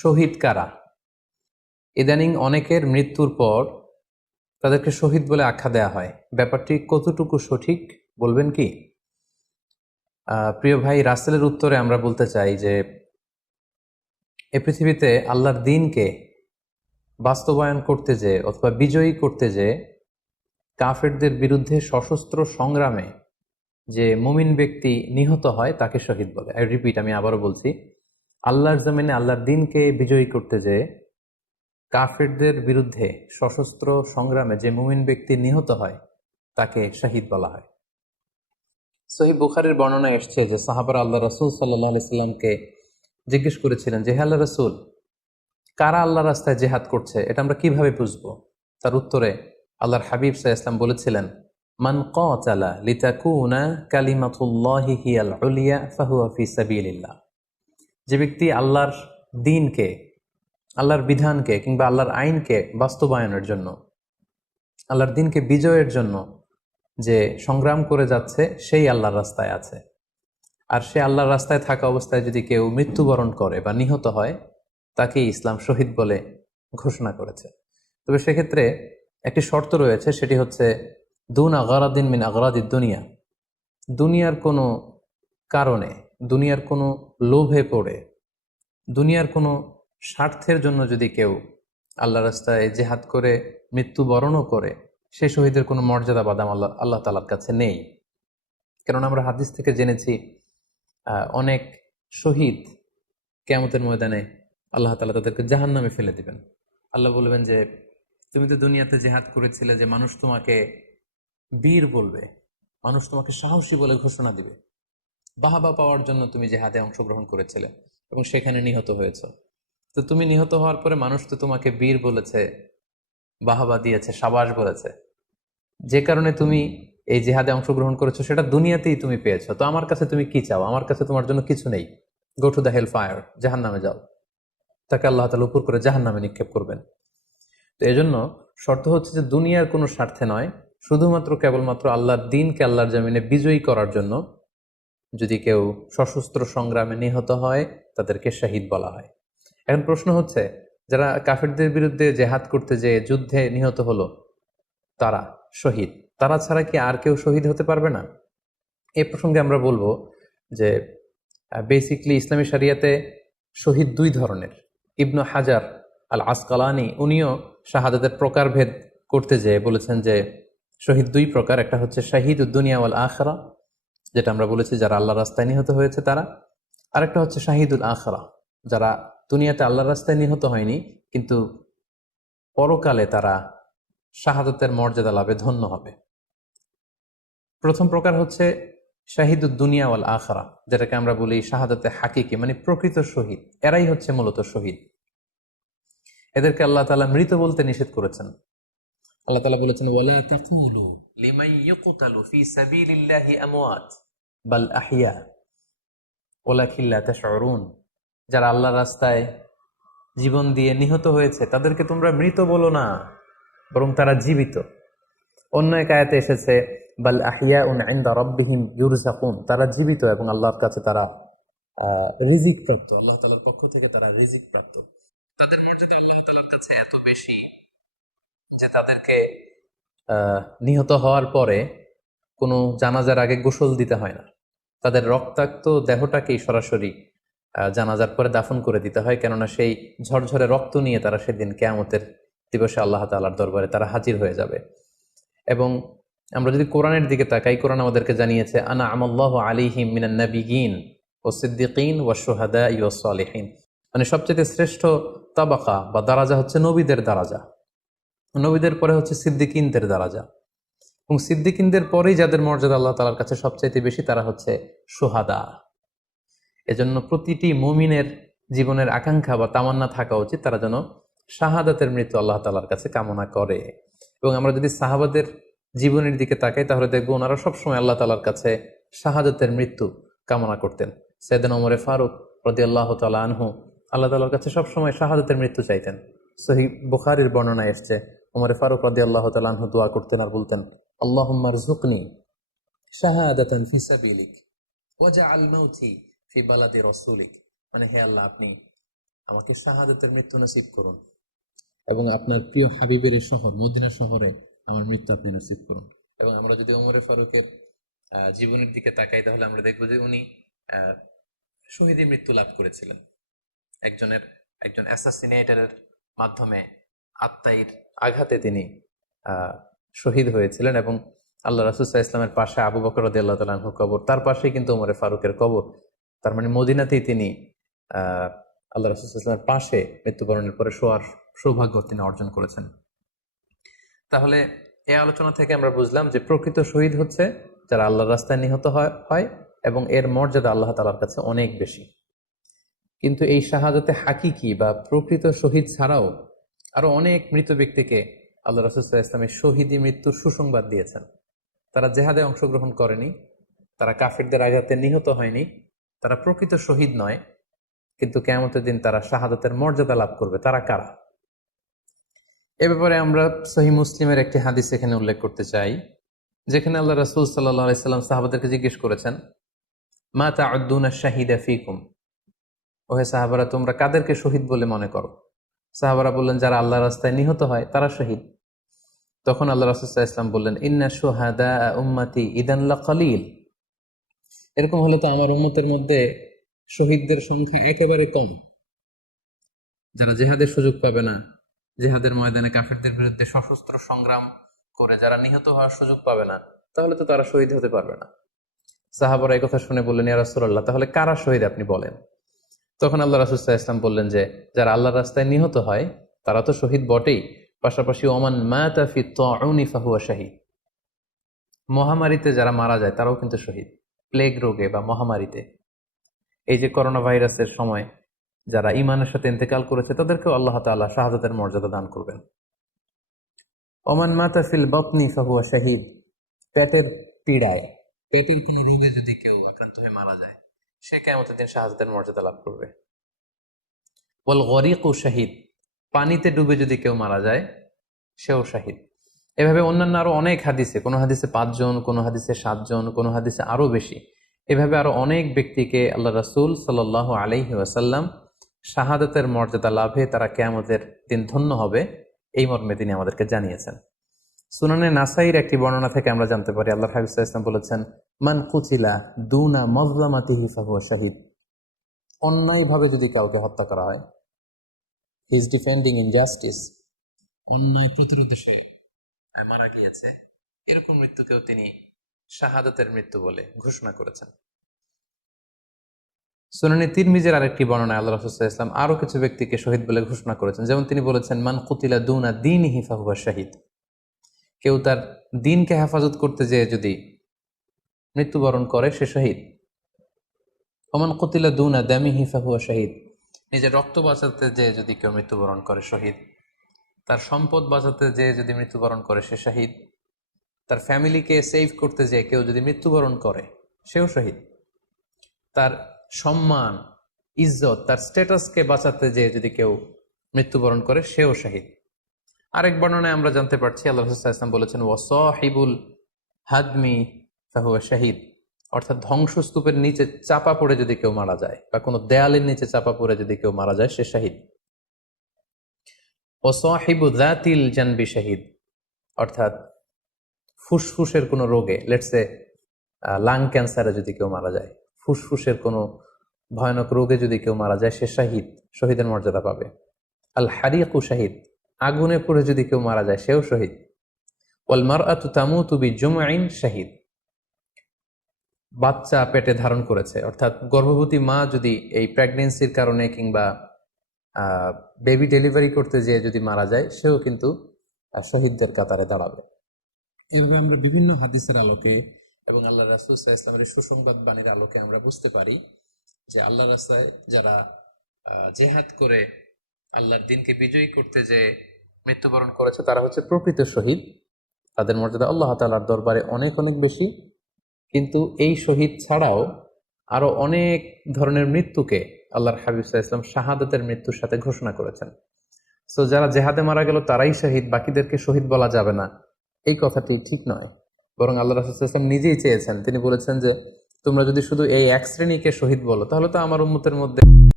শহীদ কারা? ইদানিং অনেকের মৃত্যুর পর তাদেরকে শহীদ বলে আখ্যা দেয়া হয়। ব্যাপারটি কতটুকু সঠিক বলবেন কি? প্রিয় ভাই, রাসেলের উত্তরে আমরা বলতে চাই যে এ পৃথিবীতে আল্লাহর দ্বীনকে বাস্তবায়ন করতে যে অথবা বিজয়ী করতে যে কাফেরদের বিরুদ্ধে সশস্ত্র সংগ্রামে যে মুমিন ব্যক্তি নিহত হয় তাকে শহীদ বলে। আই রিপিট, আমি আবারও বলছি, আল্লাহর জমিনে আল্লাহর দ্বীনকে বিজয়ী করতে যে কাফেরদের বিরুদ্ধে সশস্ত্র সংগ্রামে যে মুমিন ব্যক্তি নিহত হয় তাকে শহীদ বলা হয়। সহিহ বুখারীর বর্ণনা এসছে যে সাহাবারা আল্লাহ রাসূল সাল্লাল্লাহু আলাইহি সাল্লামকে জিজ্ঞেস করেছিলেন যে, হে আল্লাহ রাসূল, কারা আল্লাহ রাস্তায় জেহাদ করছে এটা আমরা কিভাবে বুঝবো? তার উত্তরে আল্লাহর হাবিব সাল্লাল্লাহু আলাইহি সাল্লাম বলেছিলেন, মান কাতালা লিতাকুনা কালিমাতুল্লাহি হিয়াল উলিয়া ফাহুয়া ফি সাবিলিল্লাহ। যে ব্যক্তি আল্লাহর দ্বীনকে, আল্লাহর বিধানকে কিংবা আল্লাহর আইনকে বাস্তবায়নের জন্য, আল্লাহর দ্বীনকে বিজয়ের জন্য যে সংগ্রাম করে যাচ্ছে সেই আল্লাহর রাস্তায় আছে। আর সে আল্লাহর রাস্তায় থাকা অবস্থায় যদি কেউ মৃত্যুবরণ করে বা নিহত হয় তাকে ইসলাম শহীদ বলে ঘোষণা করেছে। তবে সেক্ষেত্রে একটি শর্ত রয়েছে, সেটি হচ্ছে দুন আগারাদিন মিন আগারাদিদ দুনিয়া। দুনিয়ার কোনো কারণে, দুনিয়ার কোনো লোভে পড়ে, দুনিয়ার কোনো স্বার্থের জন্য যদি কেউ আল্লাহ রাস্তায় জেহাদ করে মৃত্যুবরণও করে, সে শহীদের কোনো মর্যাদা বাদাম আল্লাহ তাআলার কাছে নেই। কারণ আমরা হাদিস থেকে জেনেছি অনেক শহীদ কিয়ামতের ময়দানে আল্লাহ তাআলা তাদেরকে জাহান্নামে ফেলে দিবেন। আল্লাহ বলবেন যে, তুমি তো দুনিয়াতে জেহাদ করেছিলে যে মানুষ তোমাকে বীর বলবে, মানুষ তোমাকে সাহসী বলে ঘোষণা দিবে, বাহাবা পাওয়ার জন্য তুমি জেহাদে অংশগ্রহণ করেছিলে এবং সেখানে নিহত হয়েছ। তো তুমি নিহত হওয়ার পরে মানুষ তো তোমাকে বীর বলেছে, বাহাবা দিয়েছে, সাবাস বলেছে, যে কারণে তুমি এই জিহাদে অংশগ্রহণ করেছো সেটা দুনিয়াতেই তুমি পেয়েছো। তো আমার কাছে তুমি কি চাও? আমার কাছে তোমার জন্য কিছু নেই। Go to the hell fire, জাহান্নামে যাও। তাকে আল্লাহ তাআলা উপর করে জাহান্নামে নিক্ষেপ করবেন। তো এজন্য শর্ত হচ্ছে যে দুনিয়ার কোনো স্বার্থে নয়, শুধুমাত্র কেবলমাত্র আল্লাহর দ্বীনকে আল্লাহর জমিনে বিজয়ী করার জন্য যদি কেউ সশস্ত্র সংগ্রামে নিহত হয় তাদেরকে শহীদ বলা হয়। এখন প্রশ্ন হচ্ছে, যারা কাফেরদের বিরুদ্ধে জেহাদ করতে যে যুদ্ধে নিহত হলো তারা শহীদ, তারা ছাড়া কি আর কেউ শহীদ হতে পারবে না? এই প্রসঙ্গে আমরা বলবো যে বেসিকলি ইসলামী শরিয়াতে শহীদ দুই ধরনের। ইবনু হাজার আল আসকালানি উনিও শাহাদাতের প্রকারভেদ করতে যেয়ে বলেছেন যে শহীদ দুই প্রকার। একটা হচ্ছে শাহিদ উদ্দুনিয়া ওয়াল আখরা, যেটা আমরা বলেছি যারা আল্লাহ রাস্তায় নিহত হয়েছে তারা। আরেকটা হচ্ছে শাহিদুল আখরা, যারা দুনিয়াতে আল্লাহর রাস্তায় নিহত হয়নি কিন্তু পরকালে তারা শাহাদাতের মর্যাদা লাভে ধন্য হবে। প্রথম প্রকার হচ্ছে শাহিদুদ দুনিয়া ওয়াল আখরা, যেটাকে আমরা বলি শাহাদাতে হাকিকি, মানে প্রকৃত শহীদ। এরাই হচ্ছে মূলত শহীদ। এদেরকে আল্লাহ তাআলা মৃত বলতে নিষেধ করেছেন। আল্লাহ তাআলা বলেছেন, ওয়ালা তাকুলু লিমান ইউকতালু ফি সাবিলিল্লাহি আমওয়াত বাল আহইয়া ওয়ালাকিন লা তাশউরুন। যারা আল্লাহর রাস্তায় জীবন দিয়ে নিহত হয়েছে তাদেরকে তোমরা মৃত বলো না, বরং তারা জীবিত। অন্য এক আয়াতে এসেছে বাল আহিয়াউন ইনদা রাব্বিহিম ইউরযাকুন, তারা জীবিত এবং আল্লাহর কাছে তারা রিজিক প্রাপ্ত, আল্লাহ তাআলার পক্ষ থেকে তারা রিজিক প্রাপ্ত। তাদের মর্যাদা আল্লাহ তাআলার কাছে এত বেশি যে তাদেরকে নিহত হওয়ার পরে কোনো জানাজার আগে গোসল দিতে হয় না। তাদের রক্তাক্ত দেহটাকেই সরাসরি জানাজার পরে দাফন করে দিতে হয়, কেননা সেই ঝরঝরে রক্ত নিয়ে তারা সেদিন কিয়ামতের দিবসে আল্লাহ তাআলার দরবারে তারা হাজির হয়ে যাবে। এবং আমরা যদি কোরআনের দিকে তাকাই, কোরআন আমাদেরকে জানিয়েছে আনা আমাল্লাহু আলাইহিম মিনান নাবিয়িন ওয়াস সিদ্দিকিন ওয়াশ শুহাদাই ওয়াস সালিহিন, মানে সবচেয়ে শ্রেষ্ঠ তাবাকা বা দারাজা হচ্ছে নবীদের দারাজা, নবীদের পরে হচ্ছে সিদ্দিকিনদের দারাজা, এবং সিদ্দিকিনদের পরেই যাদের মর্যাদা আল্লাহ তাআলার কাছে সবচাইতে বেশি তারা হচ্ছে শুহাদা। এজন্য প্রতিটি মুমিনের জীবনের আকাঙ্ক্ষা বা তামান্না থাকা উচিত তারা যেন শাহাদাতের মৃত্যু আল্লাহ তাআলার কাছে কামনা করে। এবং আমরা যদি সাহাবাদের জীবনের দিকে তাকাই তাহলে দেখবো ওনারা সবসময় আল্লাহ তাআলার কাছে শাহাদাতের মৃত্যু কামনা করতেন। সাইয়েদনা ওমর ফারুক রাদিয়াল্লাহু তাআলা আনহু আল্লাহ তাআলার কাছে সবসময় শাহাদাতের মৃত্যু চাইতেন। সহিহ বুখারীর বর্ণনায় এসেছে ওমর ফারুক রাদিয়াল্লাহু তাআলা আনহু দোয়া করতেন আর বলতেন, আল্লাহুম্মা রযুকনি শাহাদাতান ফি সাবিলিক ওয়াজআল মাউতি ফি বালাদি রাসূলিক, মানে হে আল্লাহ, আপনি আমাকে শাহাদাতের মৃত্যু নসিব করুন, এবং আপনার প্রিয় হাবিবের এই শহর মদিনা শহরে আমার মৃত্যু আপনি নসিব করুন। এবং আমরা যদি ওমরে ফারুকের জীবনের দিকে তাকাই, তাহলে আমরা দেখবো যে উনি শহীদী মৃত্যু লাভ করেছিলেন। একজন অ্যাসাসিনেটরের মাধ্যমে আত্মাইর আঘাতে তিনি শহীদ হয়েছিলেন, এবং আল্লাহ রাসূল সাল্লাল্লাহু আলাইহি ইসলামের পাশে আবু বকর রাদিয়াল্লাহু তাআলা আনহুর কবর, তার পাশেই কিন্তু ওমরে ফারুকের কবর। তার মানে মদিনাতেই তিনি আল্লাহ রাসূল সাল্লাল্লাহু আলাইহি ইসলামের পাশে মৃত্যুবরণের পরে শোয়ার সৌভাগ্য তিনি অর্জন করেছেন। তাহলে এই আলোচনা থেকে আমরা বুঝলাম যে প্রকৃত শহীদ হচ্ছে যারা আল্লাহর রাস্তায় নিহত হয়, এবং এর মর্যাদা আল্লাহ তাআলার কাছে অনেক বেশি। কিন্তু এই শাহাদাতে হাকিকি বা প্রকৃত শহীদ ছাড়াও আরো অনেক মৃত ব্যক্তিকে আল্লাহ রাসূল সাল্লাল্লাহু আলাইহি ইসলামের শহীদী মৃত্যুর সুসংবাদ দিয়েছেন। তারা জেহাদে অংশগ্রহণ করেনি, তারা কাফিরদের আঘাতে নিহত হয়নি, তারা প্রকৃত শহীদ নয়, কিন্তু কিয়ামতের দিন তারা শাহাদাতের মর্যাদা লাভ করবে। তারা কারা? এ ব্যাপারে আমরা সহিহ মুসলিমের একটি হাদিস এখানে উল্লেখ করতে চাই, যেখানে আল্লাহ রাসূল সাল্লাল্লাহু আলাইহি সাল্লাম সাহাবাদেরকে জিজ্ঞেস করেছেন, মা তাউদ্দুনা শাহিদা ফিকুম, ওহে সাহাবারা, তোমরা কাদেরকে শহীদ বলে মনে করো? সাহাবারা বললেন, যারা আল্লাহর রাস্তায় নিহত হয় তারা শহীদ। তখন আল্লাহ রাসূল সাল্লাল্লাহু আলাইহি ওয়াসাল্লাম বললেন, ইন্না শুহাদা উম্মতি ইদান লাকালিল, এরকম হলে তো আমার উম্মতের মধ্যে শহীদদের সংখ্যা একেবারে কম। যারা জিহাদের সুযোগ পাবে না, জিহাদের ময়দানে কাফেরদের বিরুদ্ধে সশস্ত্র সংগ্রাম করে যারা নিহত হওয়ার সুযোগ পাবে না, তাহলে তো তারা শহীদ হতে পারবে না। সাহাবারা এই কথা শুনে বললেন, ইয়া রাসূলুল্লাহ, তাহলে কারা শহীদ আপনি বলেন। তখন আল্লাহ রাসূল সাল্লাল্লাহু আলাইহি ওয়াসাল্লাম বললেন যে, যারা আল্লাহর রাস্তায় নিহত হয় তারা তো শহীদ বটেই, পাশাপাশি ওমান মাতা ফি তাউনি ফাহুয়া শাহীদ, মহামারীতে যারা মারা যায় তারাও কিন্তু শহীদ। প্লেগ রোগে বা মহামারীতে, এই যে করোনা ভাইরাসের সময় যারা ঈমানের সাথে ইন্তেকাল করেছে তাদেরকেও আল্লাহ তাআলা শাহাদাতের মর্যাদা দান করবেন। ওমান মাতা ফিল বাতনি ফাহুয়া শাহীদ, পেটের পীড়ায়, পেটের কোনো রোগে যদি কেউ আক্রান্ত হয়ে মারা যায়, সে কিয়ামতের দিন শাহাদাতের মর্যাদা লাভ করবে। ওয়াল গরিকু শাহীদ, পানিতে ডুবে যদি কেউ মারা যায় সেও শাহীদ। এভাবে অন্যান্য আরো অনেক হাদিসে, কোনো হাদিসে 5 জন, কোনো হাদিসে 7 জন, কোনো হাদিসে আরো বেশি, এভাবে আরো অনেক ব্যক্তিকে আল্লাহ রাসূল সাল্লাল্লাহু আলাইহি ওয়াসাল্লাম শাহাদাতের মর্যাদা লাভে তারা কিয়ামতের দিন ধন্য হবে, এই মর্মে তিনি আমাদেরকে জানিয়েছেন। সুনানে নাসাইর একটি বর্ণনা থেকে আমরা জানতে পারি, আল্লাহর হাবিব সাল্লাল্লাহু আলাইহি ওয়াসাল্লাম বলেছেন, মান কুতিলা দুনা মাজলামাতিহি ফাহুয়া শাহীদ, অন্যায়ভাবে যদি কাউকে হত্যা করা হয়, হি ইজ ডিফেন্ডিং ইনজাস্টিস, অন্যায় প্রতিরোধে সে মারা গিয়েছে, এরকম মৃত্যুকেও তিনি শাহাদাতের মৃত্যু বলে ঘোষণা করেছেন। সুনানে তিরমিজির আরেকটি বর্ণনায় আল্লাহ রাসূল সাল্লাল্লাহু আলাইহি ওয়াসাল্লাম আরো কিছু ব্যক্তিকে শহীদ বলে ঘোষণা করেছেন। যেমন তিনি বলেছেন, মান কুতিলা দুনা দীনিহি ফাহুয়া শাহীদ, কেউ তার দ্বীনকে হেফাজত করতে যেয়ে যদি মৃত্যুবরণ করে সে শহীদ। ওমান কুতিলা দুনা দামিহি ফাহুয়া শাহীদ, নিজের রক্ত বাঁচাতে যেয়ে যদি কেউ মৃত্যুবরণ করে শহীদ। তার সম্পদ বাঁচাতে যেয়ে যদি মৃত্যুবরণ করে সে শহীদ। তার ফ্যামিলিকে সেভ করতে যেয়ে কেউ যদি মৃত্যুবরণ করে সেও শহীদ। তার সম্মান, ইজ্জত, তার স্ট্যাটাসকে বাঁচাতে যেয়ে যদি কেউ মৃত্যুবরণ করে সেও শহীদ। আরেক বর্ণনায় আমরা জানতে পারছি, আল্লাহ রাসূল সাল্লাল্লাহু আলাইহি ওয়াসাল্লাম বলেছেন, ওয়াসাহিবুল হাদমি ফাহুয়া শাহীদ, অর্থাৎ ধ্বংসস্তূপের নিচে চাপা পড়ে যদি কেউ মারা যায়, বা কোনো দেয়ালের নিচে চাপা পড়ে যদি কেউ মারা যায় সে শহীদ। ওয়াসাহিবু যাতিল জানবি শাহীদ, অর্থাৎ ফুসফুসের কোনো রোগে, লেটসে লাং ক্যান্সারে যদি কেউ মারা যায়, ফুসফুসের কোনো ভয়ানক রোগে যদি কেউ মারা যায় সে শাহীদ, শহীদের মর্যাদা পাবে। আল হারিকু শাহীদ, আগুনে পুড়ে যদি কেউ মারা যায় সেও শহীদ। ওয়াল মারআতু তামুতু বিজুমঈন শাহীদ, বাচ্চা পেটে ধারণ করেছে, অর্থাৎ গর্ভবতী মা যদি এই প্রেগন্যান্সির কারণে কিংবা বেবি ডেলিভারি করতে যেয়ে যদি মারা যায় সেও কিন্তু শহীদদের কাতারে দাঁড়াবে। এভাবে আমরা বিভিন্ন হাদিসের আলোকে এবং আল্লাহ রাসূল সাল্লাল্লাহু আলাইহি ওয়াসাল্লামের সুসংবাদ বাণীর আলোকে আমরা বুঝতে পারি যে আল্লাহর রাস্তায় যারা জিহাদ করে আল্লাহর দ্বীনকে বিজয়ী করতে যে মৃত্যুবরণ করেছে তারা হচ্ছে প্রকৃত শহীদ। তাদের মর্যাদা আল্লাহ তাআলার দরবারে অনেক অনেক বেশি। কিন্তু এই শহীদ ছাড়াও আরো অনেক ধরনের মৃত্যুকে আল্লাহর হাবিব সাল্লাল্লাহু আলাইহি ওয়াসাল্লাম শাহাদাতের মৃত্যুর সাথে ঘোষণা করেছেন। সো যারা জিহাদে মারা গেল তারাই শহীদ, বাকিদেরকে শহীদ বলা যাবে না, এই কথাটি ঠিক নয়। বরং আল্লাহ রাসূল সাল্লাল্লাহু আলাইহি ওয়াসাল্লাম নিজেই চেয়েছেন, তিনি বলেছেন যে তোমরা যদি শুধু এই এক শ্রেণীকে শহীদ বলো তাহলে তো আমার উম্মতের মধ্যে